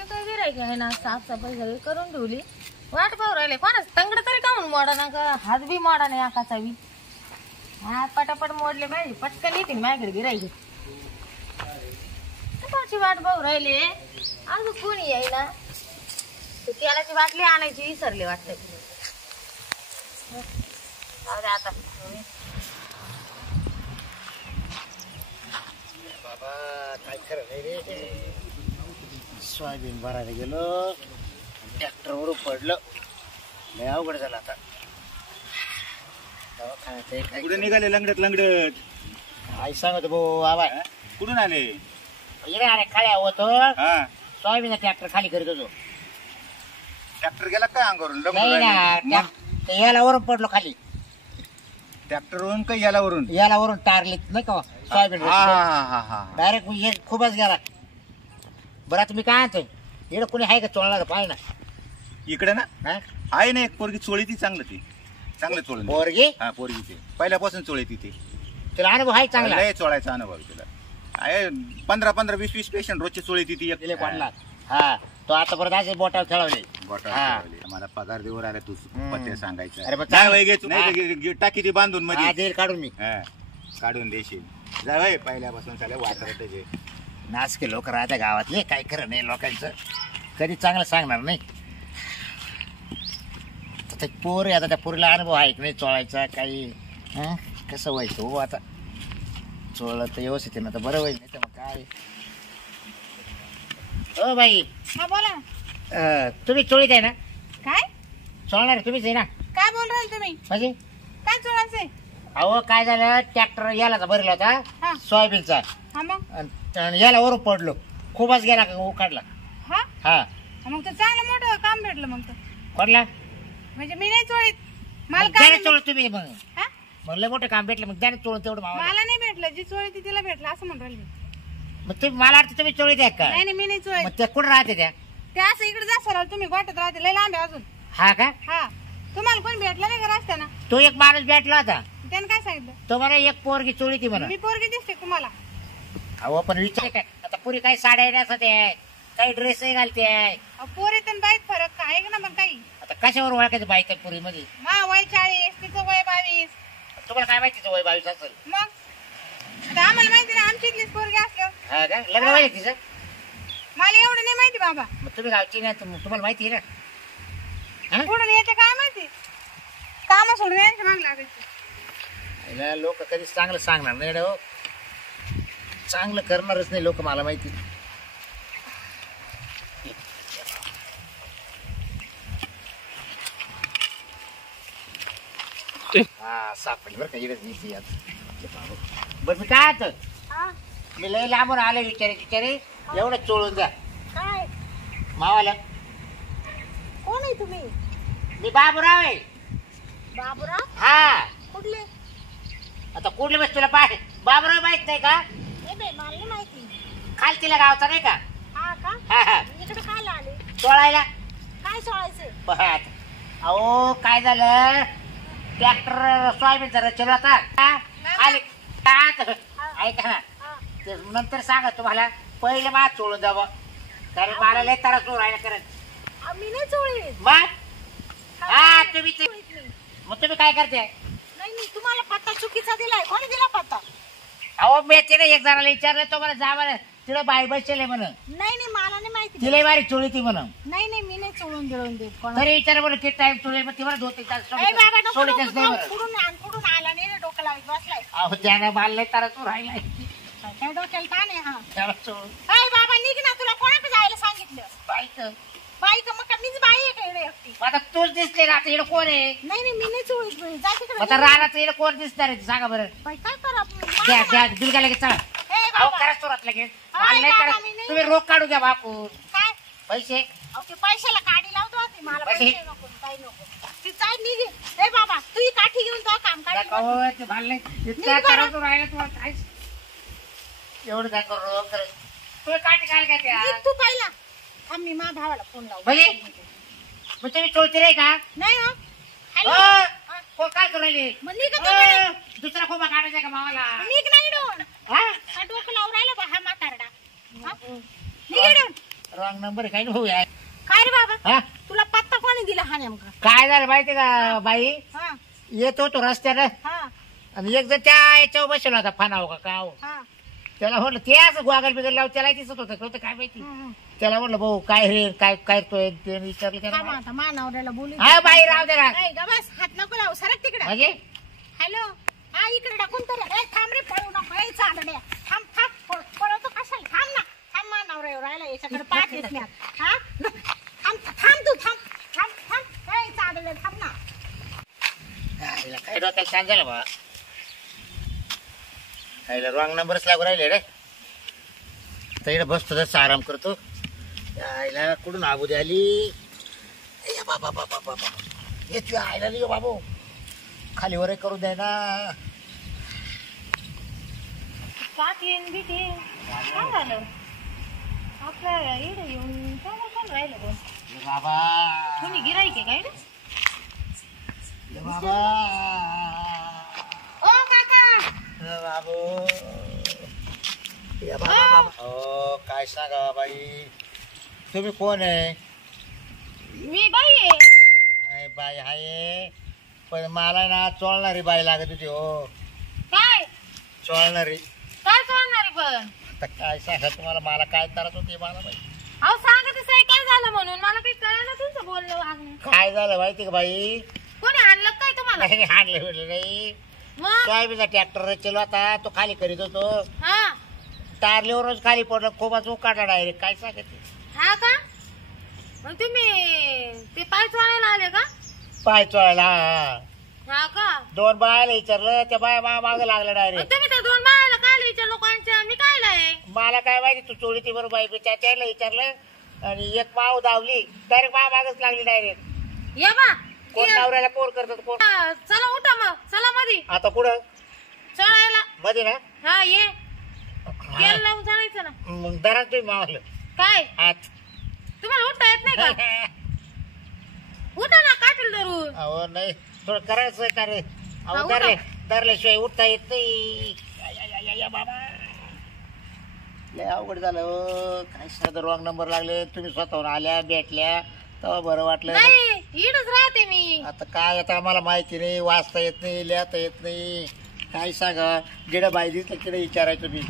मी काय गिरायक आहे ना साफसफाई सगळी करून ठेवली वाट पाहू राहिले कोणाच तंगड तरी काऊन मोडा ना का हात बी मोडा नाही आकाचा बी हा पटापट मोडले पाहिजे पटकन येते माझ्याकडे गिरायक कोणाची वाट पाहू राहिले अजून कोणी येईना तेलाची बाटली आणायची विसरली वाटतं आता बाबा काय खरं नाही रे सोयाबीन भरायला गेलो ट्रॅक्टरवर पडलं लय अवघड झालं आता दवाखान्यात कुठे निघाले लंगडत आई सांगतो भाऊ आबा कुठून आले अरे खाली होतो सोयाबीन ट्रॅक्टर खाली करीत होतो ट्रॅक्टर गेला काय अंगावरून नाही ना याला वरून पडलो खाली ट्रॅक्टर वरून का याला वरून टारलीत नाही का सोयाबीन डायरेक्ट खूपच गेला बरं तुम्ही काय आणतोय इकडे कोणी आहे का चोळणार पाहिजे ना इकडे ना आहे ना एक पोरगी चोळी ती चांगलं चोळून पोरगी हा पोरगी ते पहिल्यापासून चोळी ती तुला अनुभव आहे चांगला लय चोळायचा अनुभव तिला आहे 15-15 20-20 पेशंट रोजचे चोळी ती एक पडला हा तो आता परत असे बोटावर खेळवले मला पगार देऊन आला तू पत्ते सांगायचं अरे काय वय घ्यायचं नाही टाकी ती बांधून मध्ये काढून मी काढून देशील जाय पहिल्यापासून सगळ्या वाटत नाचके लोक राहत्या गावातले काय खरं नाही लोकांचं कधी चांगलं सांगणार नाही पोर आता त्या पोरीला अनुभव आहे की नाही चोळायचा काही कसं व्हायचं हो आता चोळलं तर व्यवस्थित आहे ना तर बरं होईल नाही तर मग काय हो बाई हा बोला तुम्ही चोळीत आहे ना काय चोळणार तुम्हीच आहे ना काय बोल राहिले तुम्ही म्हणजे काय चोळायचंय अहो काय झालं ट्रॅक्टर याला भरला होता सोयाबीनचा हा मग याला वरून पडलो खूपच गेला उकाडला हा हा मग तर चांगलं मोठं काम भेटलं मग तर पडला म्हणजे मी नाही चोळीत मला त्याने काय चोळत तुम्ही मग म्हणलं मोठं काम भेटलं मग त्याने चोळून तेवढं मला नाही भेटलं जी चोळी ती तिला भेटलं असं म्हणून राहिले मग तुम्ही मला वाटतं तुम्ही चोळीत आहे का नाही मी नाही चोळीत मग त्या कुठं राहते त्या असं इकडे जा तुम्ही गोठ्यात राहते लय लांब आहे अजून हा का हा तुम्हाला कोण भेटला नाही का रस्त्याना तो एक माणूस भेटला होता त्याने काय सांगितलं तो मला एक पोरगी चोळी ती म्हणा मी पोरगी दिसते तुम्हाला अहो पण विचार काय आता पुरी काही साड्या नेसते काही ड्रेस घालते पोरीत आणि बाईत फरक आहे का ना मग काही आता कशावर ओळखायचं बाईक पुरी मध्ये मा वय 40 तिचं वय 22 तुम्हाला काय माहिती वय 22 असेल मग आता आम्हाला माहिती ना आमची इथलीच पोरगी असल्यावर हा का लग्न व्हायचं तिचं मला एवढं नाही माहिती बाबा मग तुम्ही गावची नाही तुम्हाला माहिती आहे ना पुढून येते काय माहिती काम सोडून यायचं माग लागायचं लोक कधीच चांगलं सांगणार नाही हो चांगलं करणारच नाही लोक मला माहिती हा सापडली बरं का इकडे बरं मी काय आता मी लय लांबून आले विचारे एवढं चोळून द्या काय मावाला कोण आहे तुम्ही मी बाबूराव आहे बाबूराव हा कुठले आता कुठले बस तुला पाय बाबूराव माहित नाही का मला नाही माहिती खाल तिला गावचा नाही का हा का हा इकडे काय आले चोळायला काय सोडायचंय अहो काय झालं ट्रॅक्टर सोयाबीनचा रचला होता खाली ऐका ना ते नंतर सांगा तुम्हाला पहिले मला चोळून द्यावं कारण मला लय तारा चोर आहे करत मी नाही चोळी मग हा तुम्ही मग तुम्ही काय करते नाही तुम्हाला पत्ता चुकीचा दिलाय कोणी दिला पत्ता अहो मी तिने एक जणाला विचारलं तो मला जा बरं तिला बाय बसले म्हणून नाही मला नाही माहिती तिला बारी चोळी ती म्हणून नाही मी नाही चोळून देऊन देत तरी विचार बरं किती टाइम चोळी मग ती म्हणत होती सोडीतच नाही बरं कुठून आला नाही डोकं लावत बसलाय अहो त्यानं मारलंय तारा चोर राहिलाय काय डोक्याला ताण आहे हा त्याला चोळ अय बाबा निघ ना तुला कोणाकडे जायला सांगितलं बाईचं बाई का मग मीच बाई आहे का इकडे एकटी आता तूच दिसले ना आता इकडे कोण आहे नाही मी नाही चोळीत जा तिकडे आता रानाचं इकडे कोण दिसणार आहे सांगा बरं बाई काय करा द्या बिल का लगेच चला अहो करा चोरात लगेच तुम्ही रोख काढू द्या बापू काय पैसे पैशाला काढी लावतो होती मला पैसे पैसे नको काही नको ती चाय निघे ए बाबा तू ही काठी घेऊन तो काम काढ ते भालले इतका करायचं राहिलं तुम्हाला काय एवढं काय करू तुम्ही काठी काय काय त्या तू पाहिला थांब मी माझ्या भावाला फोन लावू म्हणजे मग तुम्ही चोळते नाही का नाही हो हॅलो कोण काय करू राहिले मग निघ दुसरा खोबा काढायचा का मावाला निघ नाही डोन हा डोकं लावून राहिलं बा हा म्हातारडा निघ डोन रॉंग नंबर आहे काय भाऊ यार. काय रे बाबा हा तुला पत्ता कोणी दिला हा नेमका? काय झालं माहिती का बाई, हा येत होतो रस्त्यानं हा आणि एक जण त्या याच्यावर बसला होता फनाव का काव. हा त्याला म्हटलं ते असं गोगल बिगल लावून त्याला दिसत होतं काय माहिती. त्याला म्हटलं भाऊ काय हे काय काय तो ते विचारलं थांब त्याला. आता मानावऱ्याला बोलू हा बाई राव दे राव. नाही ग बस हात नको लावू सरक तिकडे. म्हणजे हॅलो हा इकडे टाकून तर ए थांब रे पळू नको ए चांदड्या थांब थांब पळवतो कशाला थांब ना थांब मानावर राहिला याच्याकडे पाठ येत नाही हा थांब थांब तू थांब थांब थांब ए चांदड्या थांब ना. हिला काय डोक्याला छान झालं बा. हायला रॉंग नंबरच लागू राहिले रे. तर इकडे बसतो जसं आराम करतो. आईला कुठून आबुदी आली. ए बाबा बाबा बाबा येतो आईला लिहो बाबू खाली वर करून द्याय ना. काट येईन बी ते काय झालं आपल्या इकडे येऊन कोण राहिलं कोण ये बाबा कोणी गिराईक आहे काय रे? ये बाबा ओ काका ये बाबू ये बाबा बाबा. हो काय सांगा बाई तुम्ही कोण आहे? मी बाई आहे. अरे बाई आहे पण मला ना चोळणारी बाई लागत होती हो. काय चोळणारी. काय चालणार पण आता काय सांगा तुम्हाला मला काय त्रास होते मला बाई. अहो सांगा तसं काय झालं म्हणून मला काही कळलं तुमचं बोलणं वागणं. काय झालं माहिती का बाई. कोणी आणलं काय तुम्हाला? नाही हाणलं बिडलं नाही. मग सोयाबीनचा ट्रॅक्टर चलो आता तो खाली करीत होतो. हा टारलीवरच खाली पडलं खोबाच उकाडला डायरेक्ट काय सांगते. हा का मग तुम्ही ते पाय चोळायला आले का? पाय चोळायला हा. हा का दोन बायाला विचारलं त्या बाया माग लागलं मग डायरेक्ट. तुम्ही त्या दोन बायाला काय विचार लोकांच्या मी काय आहे मला काय माहिती तू चोळी ती बरोबर बाई त्याला विचारलं आणि एक माव धावली डायरेक्ट मागच लागली डायरेक्ट. या बा कोण नवऱ्याला पोर करतात कोण. चला उठा मग चला मधी आता कुठं चढायला. मध्ये ना हा ये तेल लावून चढायचं ना. मग दरा तुम्ही मावलं काय हात. तुम्हाला उठता येत नाही का? उठा ना काठील धरून. अहो नाही थोडं करायचं का रे. हा, अहो उठा. धरल्याशिवाय उठता येत नाही. या बाबा लय अवघड झालं हो. काय साधं रॉंग नंबर लागले तुम्ही स्वतःहून आल्या भेटल्या तेव्हा बरं वाटलं. नाही इडच राहते मी. आता काय आता आम्हाला माहिती नाही वाचता येत नाही लिहिता येत नाही. काय सांगा जिडं बाई दिसलं तिडे विचारायचो मी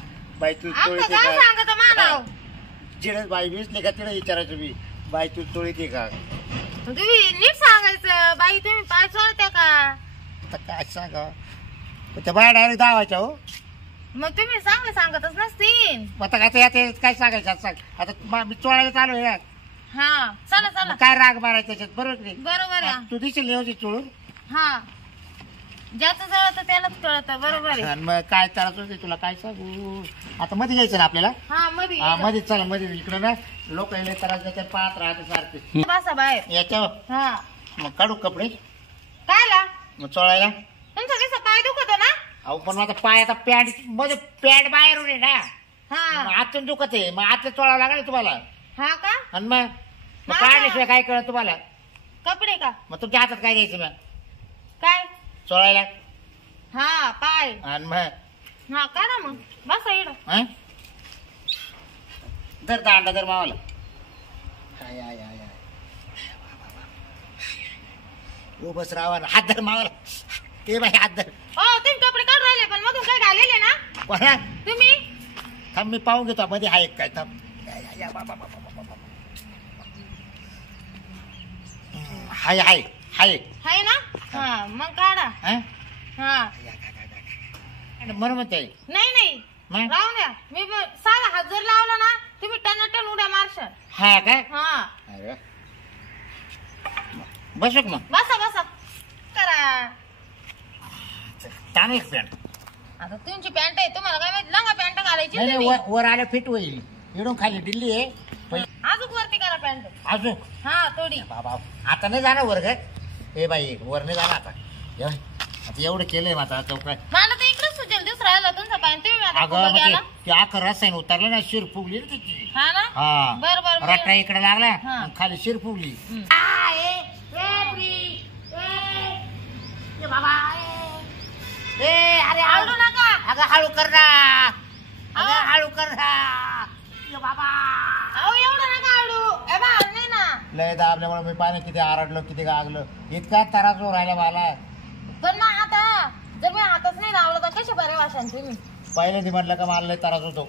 बाई तू आता चोळीते काय का. सांगत मानाव जिडं बाई दिसली का तिडे विचारायचो मी बाई तू चोळीते का. तुम्ही नीट सांगायचं बाई तुम्ही पाय चोळत्या का? आता काय सांगा त्या बाया डायरेक्ट धावायच्या हो. मग तुम्ही चांगलं सांगतच नसतील. आता काय काय सांगायचं आता सांग. आता मी चोळायला चालू आहे हा चला चला काय राग मारायचा त्याच्यात बरोबर की नाही. बरोबर आहे. तू दिसेल नेवची चोळून हा ज्याचं जळत त्यालाच कळत बरोबर आहे. आणि मग काय त्रास होते तुला काय सांगू. आता मध्ये घ्यायचं ना आपल्याला. हा मध्ये हा मध्ये चला मध्ये इकडे ना लोक येणे त्रास त्याच्यात पाहत राहते सारखे बसा बाहेर. याच्यावर हा मग काढू कपडे कायला मग चोळायला. तुमचा कसं पाय दुखतो ना? अहो पण माझा पाय आता पॅन्ट मध्ये पॅन्ट बाहेरून आहे ना हा मग आतून दुखत आहे मग आतलं चोळावं लागेल तुम्हाला. हा का आणि मग माझा- काढल्याशिवाय काय कळत तुम्हाला. कपडे का मग तुमच्या हातात काय द्यायचं मग काय? चोळायला. हा पाय आणि मग हा करा मग बसा इड. हं? धर दांडा धर मावाला. हाय हाय हाय हाय. उभंच राहा ना. हात धर मावाला. ते बाई हात धर. हो तुम्ही कपडे काढून राहिले पण मधून काय घालेले ना कोणा तुम्ही? थांब मी पाहून घेतो मध्ये हाय काय थांब. या, बाबा, बाबा, बाबा, बाबा. हाय हाय हाय आहे ना? हा मग काढा. हं? हा बरं म्हणते नाही नाही मग? राहून द्या. मी साधा हात जर लावला ना तुम्ही टनाटन उड्या मारशाल. हा काय हा अरे बसू का मग बसा बसा करा. ताण एक पॅन्ट. आता तुमची पॅन्ट आहे तुम्हाला काय माहिती लंगा पॅन्ट घालायची नाही तुम्ही. नाही वर आलं फिट होईल. इडून खाली दिल्ली आहे अजून वरती करा पॅन्ट. अजून हा थोडी. बाबा आता नाही जाणार वर काय. ए बाई वर नाही जाणार आता. आता एवढं केलंय मग आता काय. मला तर इकडेच सुचेल दुसरा याला तुमचा पॅन्ट तुम्ही आता अगं फुगं मग घ्याला. ते आखर रसायन उतरलं ना शिर फुगली ना तिची. हा ना हा बर बर रट्टा इकडे लागला हा. आणि खाली शिर फुगली. अरे आवडू नका. अगं हळू कर ना. अगं हळू कर ना. बाबा अहो एवढं नका आवडू. लय दाबल्यामुळे मी पाणी किती आरडलो किती गागलो इतका त्रास होऊ राहिला मला. पण मग आता जर मी हातच नाही लावलं तर कसे बरे वाशान तुम्ही? पहिल्यांदा म्हटलं का मला लय त्रास होतो.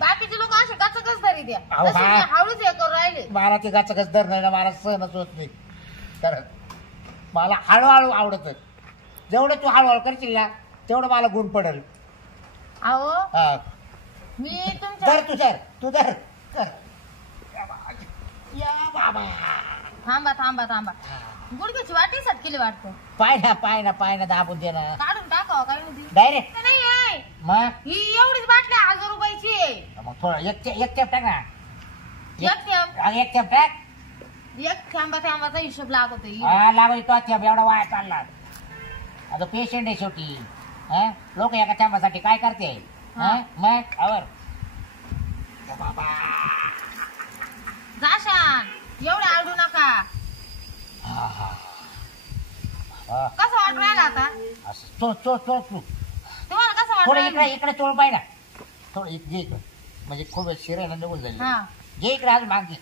बाकीचे लोक असे गचकच धरी द्या अहो, तसे हा. मी हळूच हे करून राहिले. मला ते गाचकच धर नाही ना मला सहनच होत नाही. तर मला हळूहळू आवडत. जेवढं तू हळूहळू करशील ना तेवढं मला गुण पडेल. अहो हा मी तुमच्या धर तू धर कर. या बाबा थांबा थांबा थांबा गुडघ्याची वाटी सटकेली वाटतं. पाय ना दाबून दे ना काढून टाकावं काय नाही डायरेक्ट. नाही आहे. मग ही एवढीच बाटली 1000 रुपयाची आहे. मग थोडं एक टेप टाक ना. एक टेप टाक. एक थांबाचा हिशोब लागतो ही. हा लागू तो टेप एवढा वाया चालला. आता पेशंट आहे शेवटी. लोक एका टेपासाठी काय करते. मग आवर बाबा जाशान एवढे आडू नका. कसं वाटू राहिलं आता चोळ तुम्हाला? कसं वाटू थोडं राहिलं? इकडे चोळ पाहिजे ना. थोडं घे इकडं म्हणजे खूप शिरायला निघून जाईल. हा घे इकडे अजून माग घे.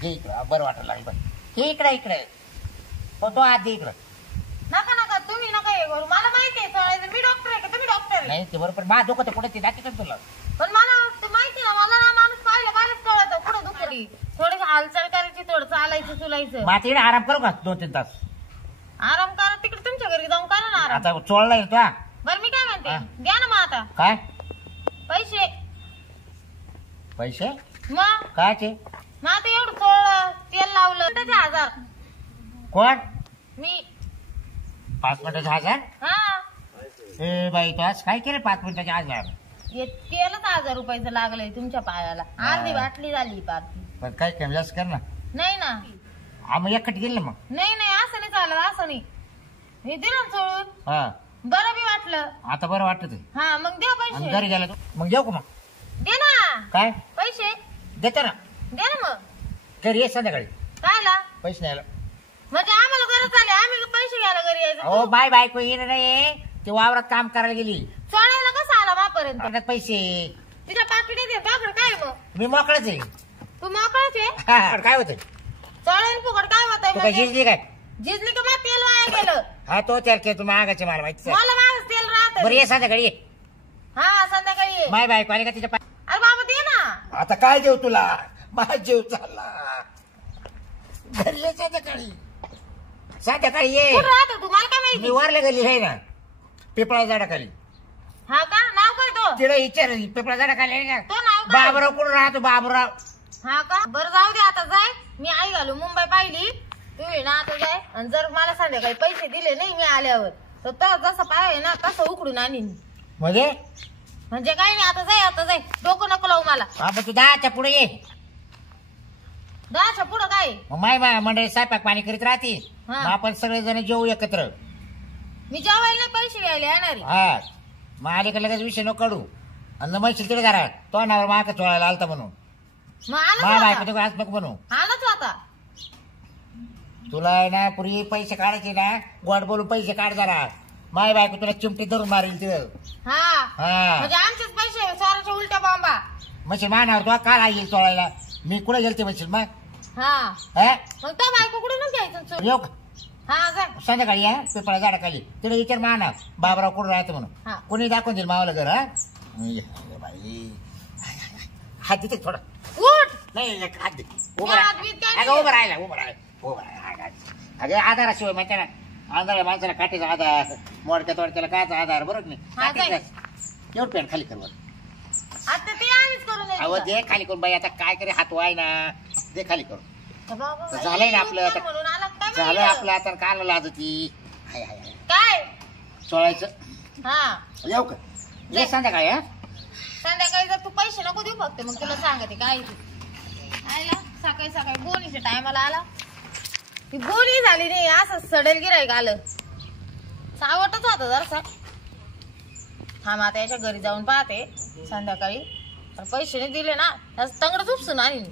घे इकडं बरं वाटायला लागलं पण हे इकडे तो हात दे इकडं. नका नका तुम्ही नका हे करू. मला माहिती आहे चढायचं. मी डॉक्टर आहे का तुम्ही डॉक्टर आहे? नाही ते बरोबर मा दुखत पुढे ते दाखी कर तुला. पण मला ते माहिती ना मला ना माणूस पाहिलं कळत कुठं दुखली. थोडीशी हालचाल करायची थोडं चालायचं चुलायचं. मग तिकडे आराम करू का 2-3 तास. आराम करा तिकडे तुमच्या घरी जाऊन करा ना आराम. आता चोळला येईल तो. बरं मी काय म्हणते हा. द्या ना मग आता काय पैसे. पैसे मग कायचे. मग आता एवढं चोळलं तेल लावलं त्याचे 1000. कोण मी 5 मिनिटाचे 1000. हा ए बाई तो आज काय केलं 5 मिनिटाचे 1000. हे तेलच 1000 रुपयाचं लागलंय तुमच्या पायाला. अर्धी बाटली झाली पार्टी. पण काय कमी जास्त कर ना. नाही ना आम्ही एकट गेलं मग. नाही नाही असं नाही चालत असं नाही. हे दिलं ना चोळून हा बरं बी वाटलं. आता बरं वाटत. हा मग द्या आणि पैसे. घरी गेला तू मग देऊ का मग. दे ना काय पैसे. देतो ना. दे ना मग. घरी ये संध्याकाळी कायला पैसे न्यायला. म्हणजे आम्हाला गरज झाली आम्ही पैसे घ्यायला घरी यायचं. हो बाय बायको येणं नाही ते वावरात काम करायला गेली. चोळायला कसं आला मापर्यंत? परत पैसे तिच्या पाकिटात आहे बाकड काय मग? मी मोकळच आहे. तू मोकळाच आहे. हा, काय होतं चोळायला फुकट काय तू काय होत शिजली काय. झिजली का मग तेल वाया गेलं. हा तो त्याला के तू मागायचे मला माहिती आहे. मला मागच तेल बरं राहत. ये संध्याकाळी ये. हा संध्याकाळी ये. माय बायको आली का तिच्या अरे बाबा दे ना. आता काय देऊ तुला. माझा जीव चालला. घरी ये संध्याकाळी ये. कुठं राहतो तू मला काय मी माहिती? वरल्या गेली आहे ना पिपळा झाडाखाली. हा का नाव काय तो? तिला विचार पिपळा झाडाखाली आहे तो ना. नाव काय? बाबराव कुठं राहतो बाबराव. हा का बरं जाऊ दे आता जाय. मी आई घालू मुंबई पाहिली. तुम्ही ना आता जाय आणि जर मला संध्याकाळी पैसे दिले नाही मी आल्यावर तर जसं पाय आहे ना तसं उकडून आणीन. म्हणजे काय नाही आता जाय डोकं नको लावू मला. आपण तू 10च्या पुढे ये. 10च्या पुढं काय? मग माय मंडळी स्वयंपाक पाणी करीत राहते. हा. मग आपण सगळेजण जेऊ एकत्र. मी जेवायला नाही पैसे घ्यायला येणार आहे. हा मग आले का लगेच विषय नको काढू. आणि मग तिकडे करा तो नावर माका चोळायला आलता म्हणून. मग आलंच माय बायको आता. तू आज नको म्हणू. आलंच आता. तुला आहे ना पूर्वी पैसे काढायचे ना गोड बोलून पैसे काढ जरा. माय बायको तुला चिमटी धरून मारेल तिथं. हा हा म्हणजे आमचेच पैसे स्वराच्या उलट्या बॉम्बा. म्हणशील मानावर तो काल येईल चोळायला. मी कुठे गेलते म्हणशील मग. हा हा मग तो बायको कुठून घ्यायचं चोर? येऊ का हा जाय. संध्याकाळी या पिपळा झाडाखाली तिथे विचार माना बाबराव कुठं राहतो हा. म्हणून. कोणी दाखवून देईल मावाला घर. हा बाई हात देते थोडा. उठ. नाही हात दे. या हात बीत काय उभं राहिला. अगं आधाराशिवाय माहिती ना आंधळ्या माणसाला काठीचा आधार मोडक्या तोडक्याला कायचा आधार बरोबर नाही. हा, काय? एवढं पॅन खाली कर बरं. आता ते आम्हीच करून अहो दे खाली करून बाई आता काय करे हात वाय ना दे खाली करून. झालंय ना आपलं आता. म्हणून आला काय झालं माहिती? आपलं आता काल लाजती. हाय हाय हाय. काय चोळायचं हा येऊ का ये संध्याकाळी. हा संध्याकाळी जर तू पैसे नको देऊ फक्त मग तुला सांगते काय ते. आयला सकाळी बोनीच्या टायमाला आला. ती बोनी झाली नाही असं सडेल गिरायक आलं. सावटच होतं जरसा. थांब आता याच्या घरी जाऊन पाहते संध्याकाळी. पैसे नाही दिले ना तंगडच उपसून आणीन.